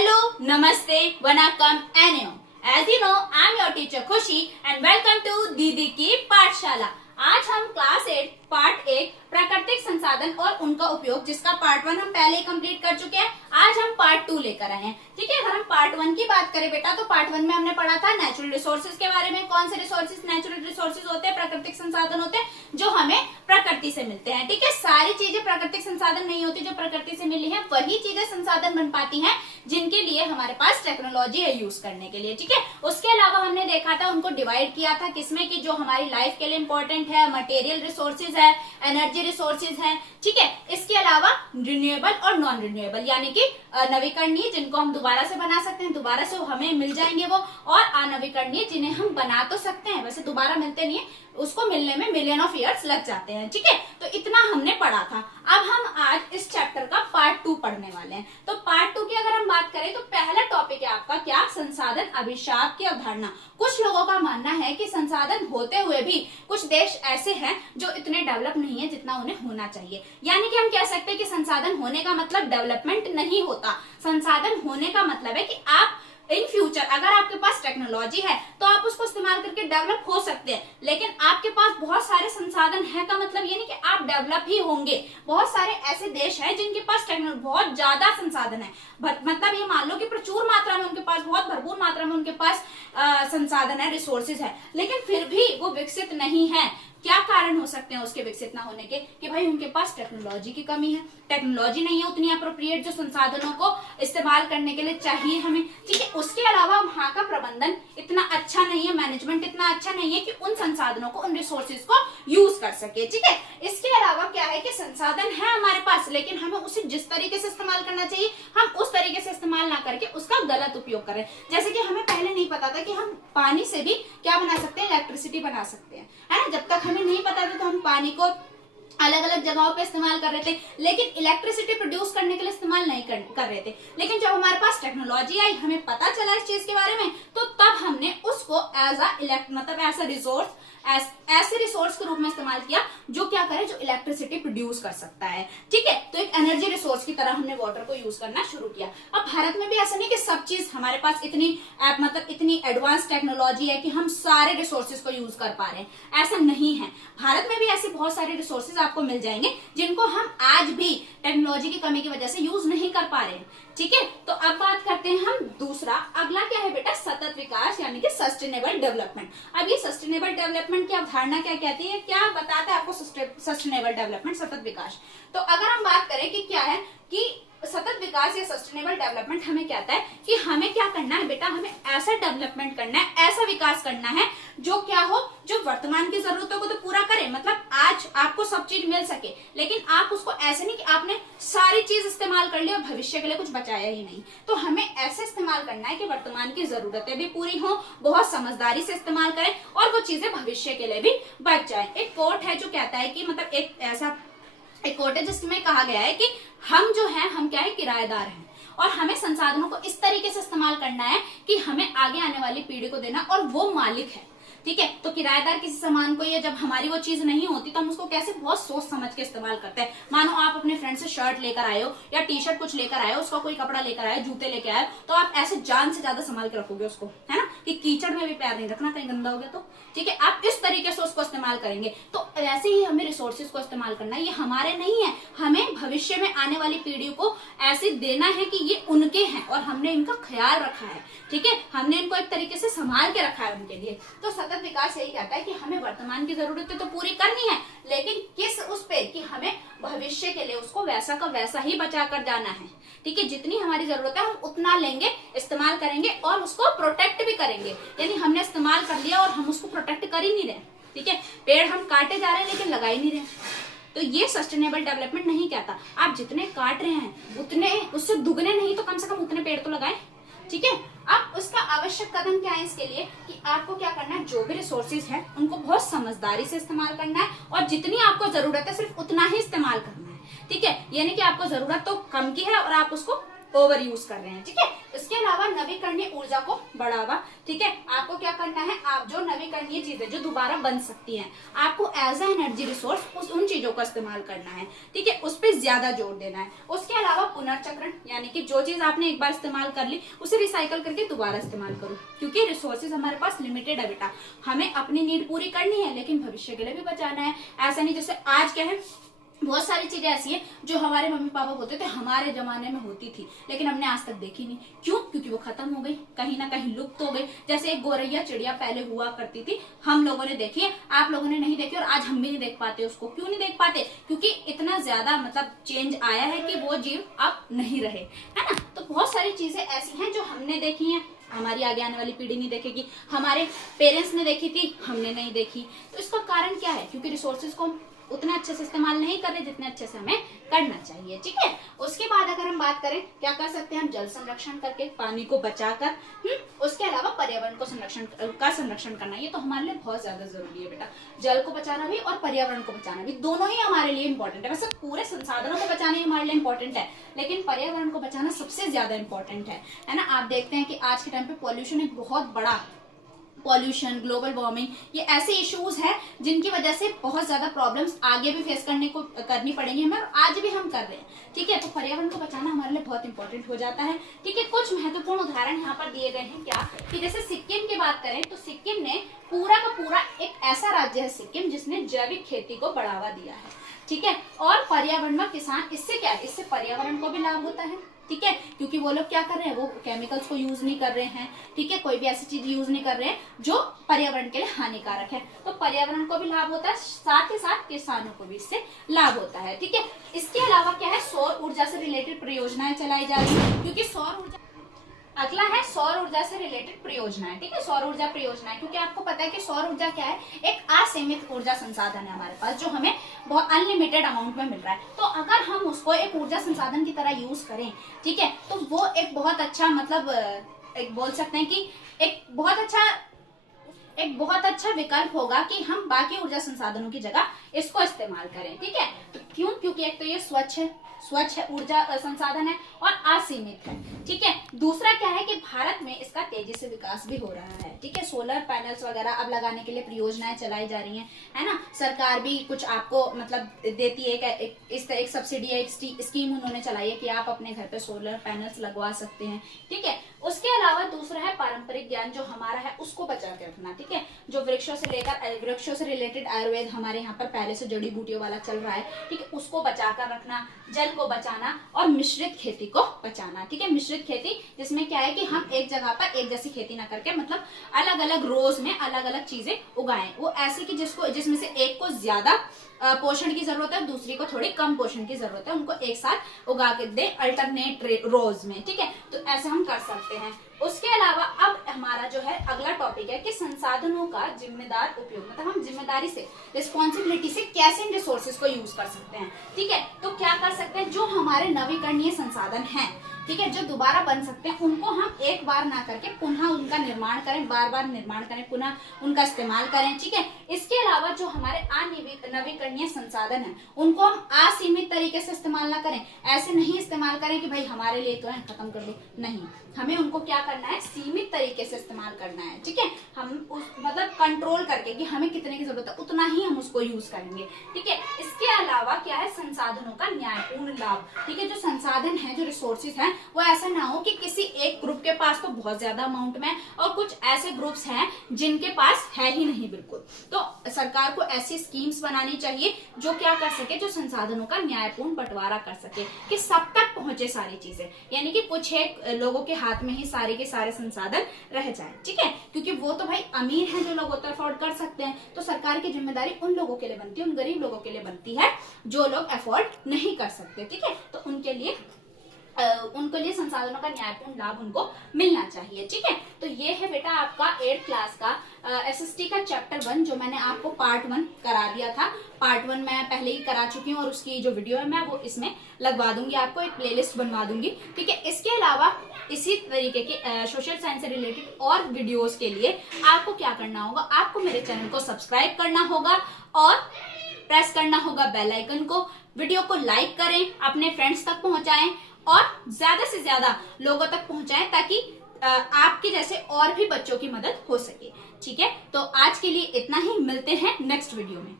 Hello, Namaste, Vanakkam, and as you know, I am your teacher Khushi and welcome to दीदी की पाठशाला। आज हम क्लास 8 पार्ट 1 प्राकृतिक संसाधन और उनका उपयोग, जिसका पार्ट 1 हम पहले ही कंप्लीट कर चुके हैं। आज हम पार्ट 2 लेकर आए हैं। ठीक है, अगर हम पार्ट 1 की बात करें बेटा, तो पार्ट 1 में हमने पढ़ा था नेचुरल रिसोर्सेज के बारे में। कौन से रिसोर्सेज नेचुरल रिसोर्सेज होते हैं? प्राकृतिक संसाधन होते हैं जो हमें प्रकृति से मिलते हैं। ठीक है, सारी चीजें प्राकृतिक संसाधन नहीं होती जो प्रकृति से मिली है, वही चीजें संसाधन बन पाती हैं जिनके लिए हमारे पास टेक्नोलॉजी है यूज करने के लिए। ठीक है, उसके अलावा हमने देखा था, उनको डिवाइड किया था किसमें कि जो हमारी लाइफ के लिए इंपॉर्टेंट है, मटेरियल रिसोर्सेज है, एनर्जी रिसोर्सेज हैं। ठीक है, इसके अलावा रिन्यूएबल और नॉन रिन्यूएबल यानी कि नवीकरणीय, जिनको हम दोबारा से बना सकते हैं, दोबारा से हमें मिल जाएंगे वो, और अनवीकरणीय जिन्हें हम बना तो सकते हैं, वैसे दोबारा मिलते नहीं है, उसको मिलने में मिलियन ऑफ ईयर्स लग जाते हैं। ठीक है, तो इतना हमने पढ़ा था। अब हम आज इस चैप्टर का पार्ट 2 पढ़ने वाले हैं। तो पार्ट 2 की अगर हम बात करें तो पहला टॉपिक है आपका क्या? संसाधन अभिशाप की अवधारणा। कुछ लोगों का मानना है कि संसाधन होते हुए भी कुछ देश ऐसे हैं जो इतने डेवलप नहीं है जितना उन्हें होना चाहिए। यानी कि हम कह सकते हैं कि संसाधन होने का मतलब डेवलपमेंट नहीं होता। संसाधन होने का मतलब है कि आप इन फ्यूचर अगर आपके पास टेक्नोलॉजी है तो आप उसको इस्तेमाल करके डेवलप हो सकते हैं, लेकिन आपके पास बहुत सारे संसाधन है का मतलब ये नहीं कि आप डेवलप ही होंगे। बहुत सारे ऐसे देश हैं जिनके पास बहुत ज्यादा संसाधन है, मतलब ये मान लो कि प्रचुर मात्रा में उनके पास, बहुत भरपूर मात्रा में उनके पास संसाधन है, रिसोर्सेज है, लेकिन फिर भी वो विकसित नहीं है। क्या कारण हो सकते हैं उसके विकसित ना होने के? कि भाई उनके पास टेक्नोलॉजी की कमी है, टेक्नोलॉजी नहीं है उतनी अप्रोप्रिएट जो संसाधनों को इस्तेमाल करने के लिए चाहिए हमें। ठीक है, उसके अलावा वहां का प्रबंधन इतना अच्छा नहीं है, मैनेजमेंट इतना अच्छा नहीं है कि उन संसाधनों को, उन रिसोर्सेज को यूज कर सके। ठीक है, इसके अलावा क्या है कि संसाधन है हमारे पास, लेकिन हमें उसे जिस तरीके से इस्तेमाल करना चाहिए हम उस तरीके से इस्तेमाल ना करके उसका गलत उपयोग करें। जैसे कि हमें पहले नहीं पता था कि हम पानी से भी क्या बना सकते हैं, इलेक्ट्रिसिटी बना सकते हैं, है ना। जब तक हमें नहीं पता था तो हम पानी को अलग अलग जगहों पे इस्तेमाल कर रहे थे, लेकिन इलेक्ट्रिसिटी प्रोड्यूस करने के लिए इस्तेमाल नहीं कर रहे थे। लेकिन जब हमारे पास टेक्नोलॉजी आई, हमें पता चला इस चीज के बारे में, तो तब हमने उसको एज अ रिसोर्स, ऐसे रिसोर्स के रूप में इस्तेमाल किया जो क्या करे, जो इलेक्ट्रिसिटी प्रोड्यूस कर सकता है। ठीक है, तो एक एनर्जी रिसोर्स की तरह हमने वाटर को यूज करना शुरू किया। अब भारत में भी ऐसा नहीं कि सब चीज हमारे पास इतनी एडवांस टेक्नोलॉजी है कि हम सारे रिसोर्सेज को यूज कर पा रहे हैं, ऐसा नहीं है। भारत में भी ऐसे बहुत सारे रिसोर्सेज आपको मिल जाएंगे जिनको हम आज भी टेक्नोलॉजी की कमी की वजह से यूज नहीं कर पा रहे हैं। ठीक है, तो अब बात करते हैं हम दूसरा, अगला क्या है बेटा? सतत विकास यानी कि सस्टेनेबल डेवलपमेंट। अब ये सस्टेनेबल डेवलपमेंट की अवधारणा क्या कहती है, क्या बताता है आपको सस्टेनेबल डेवलपमेंट, सतत विकास? तो अगर हम बात करें कि क्या है कि सतत विकास या सस्टेनेबल डेवलपमेंट हमें कहता है कि हमें क्या करना है बेटा, हमें ऐसा डेवलपमेंट करना है, ऐसा विकास करना है जो क्या हो, जो वर्तमान की जरूरतों को तो पूरा करे, मतलब आज आपको सब चीज मिल सके, लेकिन आप उसको ऐसे नहीं कि आपने सारी चीज इस्तेमाल कर ली और भविष्य के लिए कुछ बचाया ही नहीं। तो हमें ऐसे इस्तेमाल करना है कि वर्तमान की जरूरतें भी पूरी हो, बहुत समझदारी से इस्तेमाल करें और वो चीजें भविष्य के लिए भी बच जाए। एक कोट है जो कहता है कि मतलब एक कोट है जिसमें कहा गया है कि हम जो है, हम क्या है, किराएदार हैं, और हमें संसाधनों को इस तरीके से इस्तेमाल करना है कि हमें आगे आने वाली पीढ़ी को देना, और वो मालिक है। ठीक है, तो किराएदार किसी सामान को, या जब हमारी वो चीज नहीं होती तो हम उसको कैसे बहुत सोच समझ के इस्तेमाल करते हैं। मानो आप अपने फ्रेंड से शर्ट लेकर आए हो या टी शर्ट कुछ लेकर आए हो, उसका कोई कपड़ा लेकर आए, जूते लेकर आए, तो आप ऐसे जान से ज्यादा संभाल के रखोगे उसको, है ना, कि कीचड़ में भी पैर नहीं रखना, कहीं गंदा हो गया तो। ठीक है, आप इस तरीके से उसको इस्तेमाल करेंगे। तो ऐसे ही हमें रिसोर्सेज को इस्तेमाल करना है, ये हमारे नहीं है, हमें भविष्य में आने वाली पीढ़ी को ऐसे देना है कि ये उनके हैं और हमने इनका ख्याल रखा है। ठीक है, हमने इनको एक तरीके से संभाल के रखा है उनके लिए। तो सतत विकास यही कहता है कि हमें वर्तमान की जरूरतें तो पूरी करनी है, लेकिन किस उस पे कि हमें भविष्य के लिए उसको वैसा का वैसा ही बचा कर जाना है। ठीक है, जितनी हमारी जरूरत है हम उतना लेंगे, इस्तेमाल करेंगे और उसको प्रोटेक्ट भी करेंगे। यानी हमने इस्तेमाल कर लिया और हम उसको प्रोटेक्ट कर ही नहीं रहे। ठीक है, पेड़ हम काटे जा रहे हैं लेकिन लगा ही नहीं रहे, तो ये सस्टेनेबल डेवलपमेंट नहीं कहता। आप जितने काट रहे हैं उतने, उससे दुगने नहीं तो कम से कम उतने पेड़ तो लगाएं। ठीक है, अब उसका आवश्यक कदम क्या है इसके लिए कि आपको क्या करना है, जो भी रिसोर्सेज है उनको बहुत समझदारी से इस्तेमाल करना है, और जितनी आपको जरूरत है सिर्फ उतना ही इस्तेमाल करना है। ठीक है, यानी कि आपको जरूरत तो कम की है और आप उसको ओवर यूज कर रहे हैं। ठीक है, इसके अलावा नवीकरणीय ऊर्जा को बढ़ावा, ठीक है। आपको क्या करना है, आप जो नवीकरणीय चीजें जो दोबारा बन सकती हैं, आपको एज ए एनर्जी रिसोर्स उन चीजों का इस्तेमाल करना है, ठीक है, उस पर ज्यादा जोर देना है। उसके अलावा पुनर्चक्रण, यानी कि जो चीज आपने एक बार इस्तेमाल कर ली उसे रिसाइकल करके दोबारा इस्तेमाल करो, क्योंकि रिसोर्सेज हमारे पास लिमिटेड है बेटा, हमें अपनी नीड पूरी करनी है लेकिन भविष्य के लिए भी बचाना है। ऐसा नहीं जैसे आज क्या है, बहुत सारी चीजें ऐसी हैं जो हमारे मम्मी पापा बोलते थे हमारे जमाने में होती थी लेकिन हमने आज तक देखी नहीं। क्यों? क्योंकि वो खत्म हो गई, कहीं ना कहीं लुप्त हो गई। जैसे एक गोरैया चिड़िया पहले हुआ करती थी, हम लोगों ने देखी है, आप लोगों ने नहीं देखी, और आज हम भी नहीं देख पाते उसको। क्यों नहीं देख पाते? क्योंकि इतना ज्यादा मतलब चेंज आया है कि वो जीव अब नहीं रहे, है ना। तो बहुत सारी चीजें ऐसी हैं जो हमने देखी है, हमारी आगे आने वाली पीढ़ी नहीं देखेगी, हमारे पेरेंट्स ने देखी थी, हमने नहीं देखी। तो इसका कारण क्या है? क्योंकि रिसोर्सेज को उतना अच्छे से इस्तेमाल नहीं कर रहे जितने अच्छे से हमें करना चाहिए, ठीक है। उसके बाद अगर हम बात करें क्या कर सकते हैं हम, जल संरक्षण करके, पानी को बचाकर, उसके अलावा पर्यावरण को संरक्षण करना, ये तो हमारे लिए बहुत ज्यादा जरूरी है बेटा। जल को बचाना भी और पर्यावरण को बचाना भी, दोनों ही हमारे लिए इंपॉर्टेंट है। वैसे पूरे संसाधनों को बचाना ही हमारे लिए इंपॉर्टेंट है, लेकिन पर्यावरण को बचाना सबसे ज्यादा इंपॉर्टेंट है ना। आप देखते हैं कि आज के टाइम पे पॉल्यूशन एक बहुत बड़ा, पॉल्यूशन, ग्लोबल वार्मिंग, ये ऐसे इश्यूज हैं जिनकी वजह से बहुत ज्यादा प्रॉब्लम्स आगे भी फेस करनी पड़ेंगी हमें, और आज भी हम कर रहे हैं, ठीक है। तो पर्यावरण को बचाना हमारे लिए बहुत इंपॉर्टेंट हो जाता है, ठीक है। कुछ महत्वपूर्ण उदाहरण यहाँ पर दिए गए हैं, क्या कि जैसे सिक्किम की बात करें तो सिक्किम ने पूरा का पूरा एक ऐसा राज्य है सिक्किम जिसने जैविक खेती को बढ़ावा दिया है, ठीक है। और पर्यावरण में किसान, इससे क्या है, इससे पर्यावरण को भी लाभ होता है, ठीक है, क्योंकि वो लोग क्या कर रहे हैं, वो केमिकल्स को यूज नहीं कर रहे हैं, ठीक है, कोई भी ऐसी चीज यूज नहीं कर रहे हैं जो पर्यावरण के लिए हानिकारक है। तो पर्यावरण को भी लाभ होता है, साथ ही साथ किसानों को भी इससे लाभ होता है, ठीक है। इसके अलावा क्या है, सौर ऊर्जा से रिलेटेड परियोजनाएं चलाई जा रही है, क्योंकि सौर ऊर्जा, अगला है सौर ऊर्जा से रिलेटेड परियोजनाएं, ठीक है। सौर ऊर्जा परियोजनाएं, क्योंकि आपको पता है कि सौर ऊर्जा क्या है, एक असीमित ऊर्जा संसाधन है हमारे पास जो हमें बहुत अनलिमिटेड अमाउंट में मिल रहा है। तो अगर हम उसको एक ऊर्जा संसाधन की तरह यूज करें, ठीक है, तो वो एक बहुत अच्छा, मतलब एक बोल सकते हैं कि एक बहुत अच्छा विकल्प होगा कि हम बाकी ऊर्जा संसाधनों की जगह इसको इस्तेमाल करें, ठीक है। तो क्यों? क्योंकि एक तो ये स्वच्छ ऊर्जा संसाधन है और असीमित है, ठीक है। दूसरा क्या है कि भारत में इसका तेजी से विकास भी हो रहा है, ठीक है। सोलर पैनल्स वगैरह अब लगाने के लिए परियोजनाएं चलाई जा रही हैं, है ना। सरकार भी कुछ आपको मतलब देती है, इस तरह एक सब्सिडी, एक स्कीम उन्होंने चलाई है कि आप अपने घर पे सोलर पैनल्स लगवा सकते हैं, ठीक है। उसके अलावा दूसरा है पारंपरिक ज्ञान जो हमारा है उसको बचा के रखना, ठीक है। जो वृक्षों से रिलेटेड आयुर्वेद हमारे यहाँ पर पहले से जड़ी बूटियों वाला चल रहा है, ठीक है, उसको बचा कर रखना, जल को बचाना और मिश्रित खेती को बचाना, ठीक है। मिश्रित खेती जिसमें क्या है कि हम एक जगह पर एक जैसी खेती ना करके मतलब अलग अलग रोज में अलग अलग चीजें उगाएं, वो ऐसी कि जिसमें से एक को ज्यादा पोषण की जरूरत है, दूसरी को थोड़ी कम पोषण की जरूरत है, उनको एक साथ उगा के दे अल्टरनेट रोज में, ठीक है। तो ऐसे हम कर सकते हैं। उसके अलावा अब हमारा जो है अगला टॉपिक है कि संसाधनों का जिम्मेदार उपयोग, मतलब हम जिम्मेदारी से, रिस्पॉन्सिबिलिटी से कैसे इन रिसोर्सेज को यूज कर सकते हैं, ठीक है। तो क्या कर सकते हैं, जो हमारे नवीकरणीय संसाधन हैं, ठीक है, जो दोबारा बन सकते हैं, उनको हम एक बार ना करके पुनः उनका निर्माण करें, बार बार निर्माण करें, पुनः उनका इस्तेमाल करें, ठीक है। इसके अलावा जो हमारे नवीकरणीय संसाधन है उनको हम असीमित तरीके से इस्तेमाल ना करें। ऐसे नहीं इस्तेमाल करें कि भाई हमारे लिए तो है, खत्म कर दो, नहीं, हमें उनको क्या करना है, सीमित तरीके से इस्तेमाल करना है, ठीक है। हम उस मतलब कंट्रोल करके कि हमें कितने की जरूरत है उतना ही हम उसको यूज करेंगे, ठीक है। इसके अलावा क्या है, संसाधनों का न्यायपूर्ण लाभ, ठीक है। जो संसाधन है, जो रिसोर्सेज हैं, वो ऐसा ना हो कि किसी एक ग्रुप के पास तो बहुत ज्यादा अमाउंट में और कुछ ऐसे ग्रुप्स हैं जिनके पास है ही नहीं बिल्कुल। तो सरकार को ऐसी स्कीम्स बनानी चाहिए जो क्या कर सके, जो संसाधनों का न्यायपूर्ण बंटवारा कर सके कि सब तक पहुंचे सारी चीजें, यानी कि कुछ एक लोगों के हाथ में ही सारे के सारे संसाधन रह जाए, ठीक है। क्योंकि वो तो भाई अमीर हैं जो लोग अफोर्ड कर सकते हैं, तो सरकार की जिम्मेदारी उन लोगों के लिए बनती है, उन गरीब लोगों के लिए बनती है जो लोग अफोर्ड नहीं कर सकते, ठीक है। तो उनके लिए संसाधनों का न्यायपूर्ण लाभ उनको मिलना चाहिए, ठीक है। तो ये है बेटा आपका 8th क्लास का एसएसटी का चैप्टर 1 जो मैंने आपको पार्ट 1 करा दिया था। पार्ट 1 मैं पहले ही करा चुकी हूँ और उसकी जो वीडियो है मैं वो इसमें लगवा दूंगी, आपको एक प्लेलिस्ट बनवा दूंगी, ठीक है। इसके अलावा इसी तरीके के सोशल साइंस से रिलेटेड और वीडियोस के लिए आपको क्या करना होगा, आपको मेरे चैनल को सब्सक्राइब करना होगा और प्रेस करना होगा बेल आइकन को, वीडियो को लाइक करें, अपने फ्रेंड्स तक पहुंचाएं और ज्यादा से ज्यादा लोगों तक पहुंचाएं ताकि आपके जैसे और भी बच्चों की मदद हो सके। ठीक है, तो आज के लिए इतना ही, मिलते हैं नेक्स्ट वीडियो में।